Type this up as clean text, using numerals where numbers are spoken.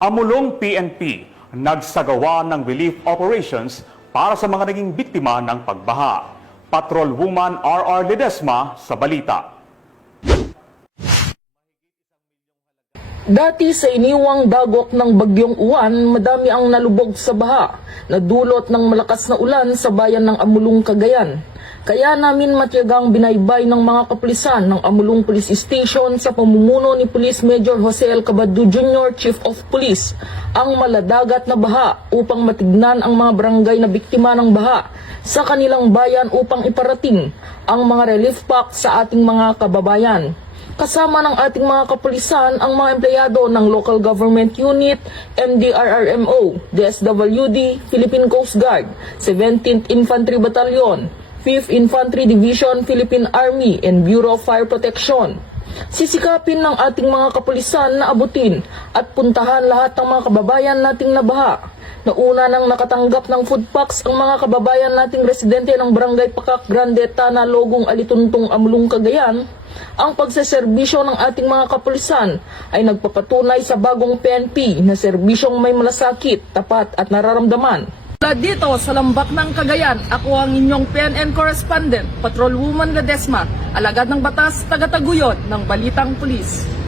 Amulong PNP nagsagawa ng relief operations para sa mga naging biktima ng pagbaha. Patrolwoman RR Ledesma sa balita. Dati sa iniwang dagok ng Bagyong Uwan, madami ang nalubog sa baha na dulot ng malakas na ulan sa bayan ng Amulong, Cagayan. Kaya namin matyagang binaybay ng mga kapulisan ng Amulong Police Station sa pamumuno ni Police Major Jose L. Cabado Jr., Chief of Police, ang maladagat na baha upang matignan ang mga barangay na biktima ng baha sa kanilang bayan upang iparating ang mga relief pack sa ating mga kababayan. Kasama ng ating mga kapulisan ang mga empleyado ng Local Government Unit, MDRRMO, DSWD, Philippine Coast Guard, 17th Infantry Battalion, 5th Infantry Division, Philippine Army, and Bureau of Fire Protection. Sisikapin ng ating mga kapulisan na abutin at puntahan lahat ng mga kababayan nating nabaha. Nauna nang nakatanggap ng food packs ang mga kababayan nating residente ng Barangay Pakak Grande, Tana, Logong, Alituntong, Amulong, Cagayan. Ang pagseserbisyo ng ating mga kapulisan ay nagpapatunay sa bagong PNP na serbisyong may malasakit, tapat at nararamdaman. Mula dito sa Lambak ng Cagayan, ako ang inyong PNN correspondent, Patrolwoman Ledesma, alagad ng batas, taga-taguyod ng Balitang Pulis.